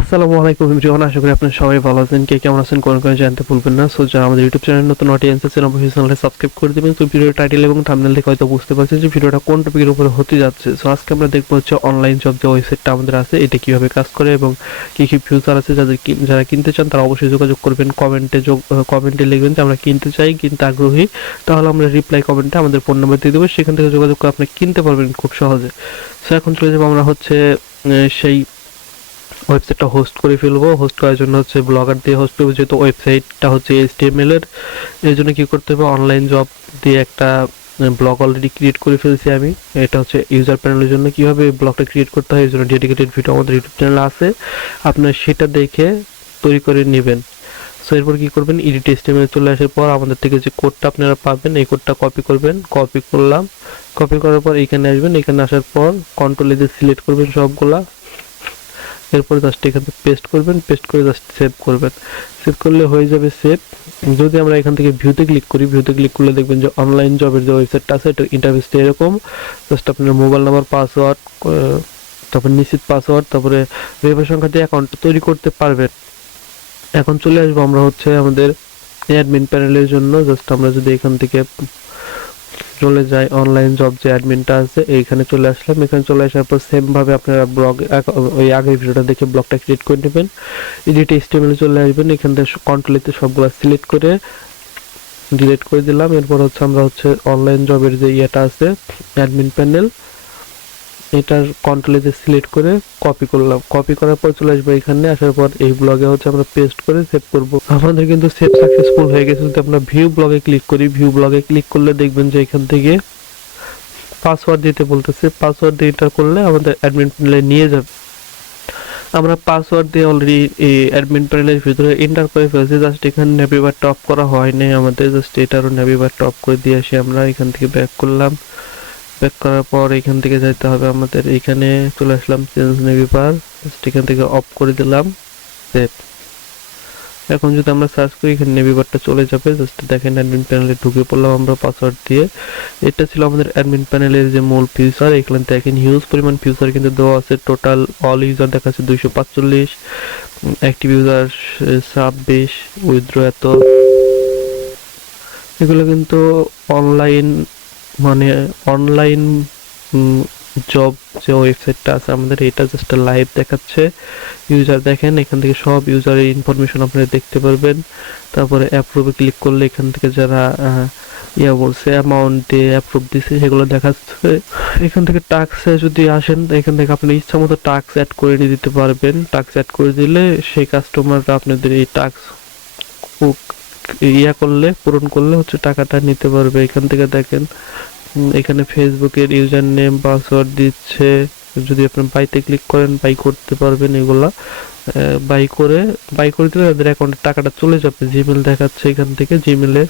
আসসালামু আলাইকুম এভরিওয়ান, আশা করি আপনারা সবাই ভালো আছেন। কে কেমন আছেন কোন জানতে ভুলবেন না। সো যারা আমাদের ইউটিউব চ্যানেল নতুন অডিয়েন্স আছেন অবশ্যই চ্যানেলটা সাবস্ক্রাইব করে দিবেন। তো ভিডিওর টাইটেল এবং থাম্বনেল দেখে হয়তো বুঝতে পারছেন যে ভিডিওটা কোন টপিকের উপরে হতে যাচ্ছে। সো আজকে আমরা দেখবো হচ্ছে অনলাইন জব যে ওয়েবসাইটটা আমাদের আছে এটা কিভাবে কাজ করে এবং কি কি ফিউচার আছে। যারা কিনতে চান তারা অবশ্যই যোগাযোগ করবেন। কমেন্টে লিখবেন যে আমরা কিনতে চাই, কিনতে আগ্রহী। তাহলে আমরা রিপ্লাই কমেন্টে আমাদের ফোন নাম্বার দিয়ে দেবো, সেখান থেকে যোগাযোগ করে আপনি কিনতে পারবেন খুব সহজে। সো এখন চলে যাবো আমরা হচ্ছে সেই ওয়েবসাইটটা হোস্ট করে ফেলবো। হোস্ট করার জন্য হচ্ছে ব্লগার দিয়ে হোস্ট করবো, যেহেতু ওয়েবসাইটটা হচ্ছে HTML এর। এই জন্য কি করতে হবে, অনলাইন জব দিয়ে একটা ব্লগ অলরেডি ক্রিয়েট করে ফেলছি আমি। এটা হচ্ছে ইউজার প্যানেলের জন্য কিভাবে ব্লগটা ক্রিয়েট করতে হয়, এর জন্য ডেডিকেটেড ভিডিও আমাদের ইউটিউব চ্যানেলে আছে, আপনার সেটা দেখে তৈরি করে নেবেন। সো এরপর কি করবেন, এডিট HTML চলে আসার পর আমাদের থেকে যে কোডটা আপনারা পাবেন এই কোডটা কপি করবেন। কপি করলাম, কপি করার পর এখানে আসবেন। এখানে আসার পর কন্ট্রোল দিয়ে সিলেক্ট করবেন সবগুলা। এরপর জাস্ট এখানে পেস্ট করবেন, পেস্ট করে জাস্ট সেভ করবেন। সেভ করলে হয়ে যাবে সেভ। যদি আমরা এখান থেকে ভিউতে ক্লিক করি, ভিউতে ক্লিক করলে দেখবেন যে অনলাইন জবের যে ওয়েবসাইটটা আছে এটার ইন্টারফেসটা এরকম। জাস্ট আপনার মোবাইল নাম্বার, পাসওয়ার্ড, তারপর নিশ্চিত পাসওয়ার্ড, তারপরে ওয়েবের সংখ্যা দিয়ে অ্যাকাউন্ট তৈরি করতে পারবেন। এখন চলে আসবো আমরা হচ্ছে আমাদের অ্যাডমিন প্যানেলের জন্য। জাস্ট আমরা যদি এখান থেকে চলে যাই, অনলাইন জব যে অ্যাডমিনটা আছে এইখানে চলে আসলাম। এখানে চলে আসার পর সেম ভাবে আপনারা ব্লগ ওই আগের ভিডিওটা দেখে ব্লগটা ক্রিয়েট করে নেবেন। এডিট HTML চলে আসবেন, এখান থেকে কন্ট্রোলেতে সবগুলো সিলেক্ট করে ডিলিট করে দিলাম। এরপর হচ্ছে আমরা হচ্ছে অনলাইন জবের যে ইয়েটা আছে অ্যাডমিন প্যানেল, এটার কন্ট্রোলেতে সিলেক্ট করে কপি করলাম। কপি করার পর চলে আসবো এখানে। আসার পর এই ব্লগে হচ্ছে আমরা পেস্ট করে সেভ করব। আমাদের কিন্তু সেভ সাকসেসফুল হয়ে গেছে। যদি আমরা ভিউ ব্লগে ক্লিক করি, ভিউ ব্লগে ক্লিক করলে দেখবেন যে এখান থেকে পাসওয়ার্ড দিতে বলতেছে। পাসওয়ার্ড দিয়ে এন্টার করলে আমাদের অ্যাডমিন প্যানেলে নিয়ে যাবে। আমরা পাসওয়ার্ড দিয়ে অলরেডি এই অ্যাডমিন প্যানেলের ভিতরে এন্টার করে ফেলছি। জাস্ট এখানে নেভিবারটা অফ করা হয়নি আমাদের, জাস্ট এটারও নেভিবারটা অফ করে দিয়ে আসি। আমরা এখান থেকে ব্যাক করলাম। ব্যাক করার পর এখান থেকে যাইতে হবে আমাদের, এখানে চলে আসলাম চেঞ্জ নেভিবার, জাস্ট এখান থেকে অফ করে দিলাম, সেভ। এখন যদি আমরা সার্চ করি এখানে নেভিবারটা চলে যাবে। জাস্ট দেখেন অ্যাডমিন প্যানেলে ঢুকে পড়লাম আমরা পাসওয়ার্ড দিয়ে। এটা ছিল আমাদের অ্যাডমিন প্যানেলের যে মূল ফিউচার। এখানে দেখেন হিউজ পরিমাণ ফিউচার কিন্তু দেওয়া আছে। টোটাল অল ইউজার দেখাচ্ছে 245, অ্যাক্টিভ ইউজার 26, উইথড্র এত। এগুলো কিন্তু অনলাইন, মানে অনলাইন জব যে ওয়েবসাইটটা আছে আমাদের, এটা জাস্ট লাইভ দেখাচ্ছে। ইউজার দেখেন, এখান থেকে সব ইউজারের ইনফরমেশন আপনারা দেখতে পারবেন। তারপরে অ্যাপ্রুভে ক্লিক করলে এখান থেকে যারা বলছে অ্যামাউন্ট দিয়ে অ্যাপ্রুভ দিছে সেগুলো দেখাচ্ছে। এখান থেকে টাস্কে যদি আসেন, এখান থেকে আপনি ইচ্ছা মতো টাস্ক অ্যাড করে দিতে পারবেন। টাস্ক অ্যাড করে দিলে সেই কাস্টমাররা আপনাদের এই টাস্ক করলে, পূরণ করলে হচ্ছে টাকাটা নিতে পারবে। এখান থেকে দেখেন এখানে ফেসবুকের ইউজার নেম, পাসওয়ার্ড দিচ্ছে। যদি আপনি বাইতে ক্লিক করেন বাই করতে পারবেন এগুলা। বাই করে দিলে তাদের অ্যাকাউন্টে টাকাটা চলে যাবে। জিমেল দেখাচ্ছে এখান থেকে, জিমেলে।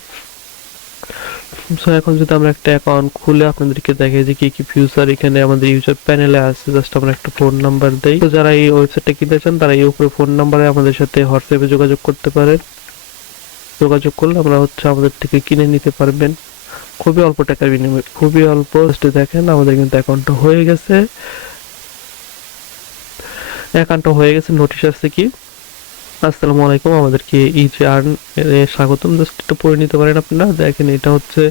সো এখন যদি আমরা একটা অ্যাকাউন্ট খুলে আপনাদেরকে দেখাই যে কি কি ফিউচার এখানে আমাদের ইউজার প্যানেলে আছে, জাস্ট আমরা একটা ফোন নাম্বার দেই। তো যারা এই ওয়েবসাইটটা কিনতে চান তারা এই উপরে ফোন নাম্বারে আমাদের সাথে হোয়াটসঅ্যাপে যোগাযোগ করতে পারেন। যোগাযোগ করলে আমরা হচ্ছে আমাদের থেকে কিনে নিতে পারবেন খুবই অল্প টাকার বিনিময়ে, খুবই অল্প। দেখেন আমাদের কিন্তু অ্যাকাউন্টটা হয়ে গেছে। নোটিশ আসছে কি, আসসালামু আলাইকুম, আমাদেরকে ইজি আর্ন এ স্বাগতম। জাস্ট একটু পড়ে নিতে পারেন আপনারা। দেখেন এটা হচ্ছে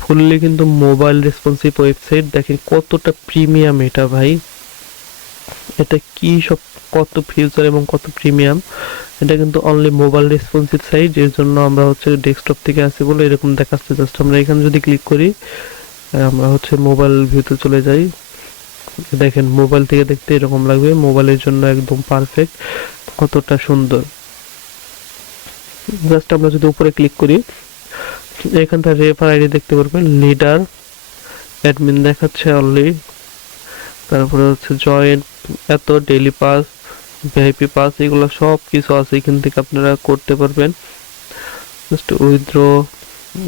ফুললি কিন্তু মোবাইল রেসপন্সিভ ওয়েবসাইট। দেখেন কতটা প্রিমিয়াম এটা ভাই, এটা কি সব, কত ফিউচার এবং কত প্রিমিয়াম। এটা কিন্তু অনলি মোবাইল রেসপন্সিভ সাইট, এর জন্য আমরা হচ্ছে ডেস্কটপ থেকে আসি বলে এরকম দেখাচ্ছে। জাস্ট আমরা এখানে যদি ক্লিক করি, আমরা হচ্ছে মোবাইল ভিউতে চলে যাই। দেখেন মোবাইল থেকে দেখতে এরকম লাগবে, মোবাইলের জন্য একদম পারফেক্ট, কতটা সুন্দর। জাস্ট আমরা যদি উপরে ক্লিক করি, এখান থেকে রেফার আইডি দেখতে পারবেন, লিডার, অ্যাডমিন দেখাচ্ছে অনলি। তারপরে হচ্ছে জয়েন, এত ডেইলি পাস, ভিআইপি পাস, এগুলো সব কিছু আছে এখান থেকে আপনারা করতে পারবেন। Just withdraw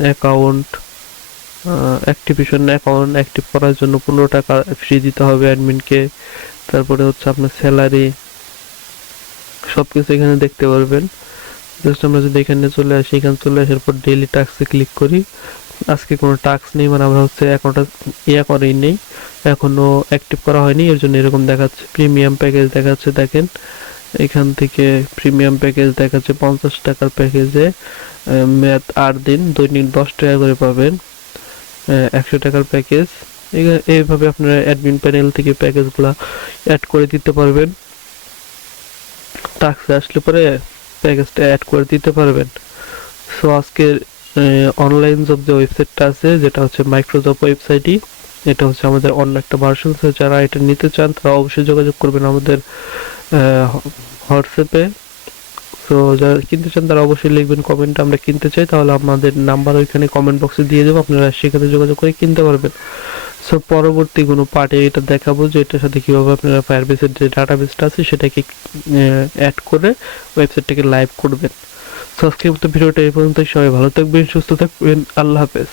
account, activation account active করার জন্য 15 টাকা ফ্রি দিতে হবে অ্যাডমিনকে। তারপরে হচ্ছে আপনার স্যালারি, সবকিছু এখানে দেখতে পারবেন। জাস্ট আমরা যদি এখানে চলে আসি, এখানে চলে আসার পর ডেইলি টাস্কে ক্লিক করি। আজকে কোনো টাস্ক নেই, মানে আমরা হচ্ছে অ্যাকাউন্টটা করেই নেই, এখনো অ্যাক্টিভ করা হয়নি, এর জন্য এরকম দেখাচ্ছে। প্রিমিয়াম প্যাকেজ দেখাচ্ছে, দেখেন এখান থেকে প্রিমিয়াম প্যাকেজ দেখাচ্ছে 50 টাকার প্যাকেজে ম্যাথ 8 দিন দৈনিক 10 টাকা করে পাবেন। 100 টাকার প্যাকেজ, এইভাবে আপনারা অ্যাডমিন প্যানেল থেকে প্যাকেজগুলো অ্যাড করে দিতে পারবেন। টাস্ক আসলে পরে প্যাকেজটা অ্যাড করে দিতে পারবেন। সো আজকের অনলাইন জব যে ওয়েবসাইটটা আছে, যেটা হচ্ছে মাইক্রোজব ওয়েবসাইটই, এটা হচ্ছে আমাদের অন্য একটা ভার্সন। যারা এটা নিতে চান তারা অবশ্যই যোগাযোগ করবেন আমাদের হোয়াটসঅ্যাপে। সো যারা কিনতে চান তারা অবশ্যই লিখবেন কমেন্টে আমরা কিনতে চাই, তাহলে আমাদের নাম্বার ওইখানে কমেন্ট বক্সে দিয়ে দেবো, আপনারা সেখানে যোগাযোগ করে কিনতে পারবেন। সো পরবর্তী কোনো পার্টে এটা দেখাবো যে এটার সাথে কীভাবে আপনারা ফায়ারবেসের যে ডাটাবেসটা আছে সেটাকে অ্যাড করে ওয়েবসাইটটাকে লাইভ করবেন। সো আজকের মতো ভিডিওটা এই পর্যন্তই। সবাই ভালো থাকবেন, সুস্থ থাকবেন, আল্লাহ হাফেজ।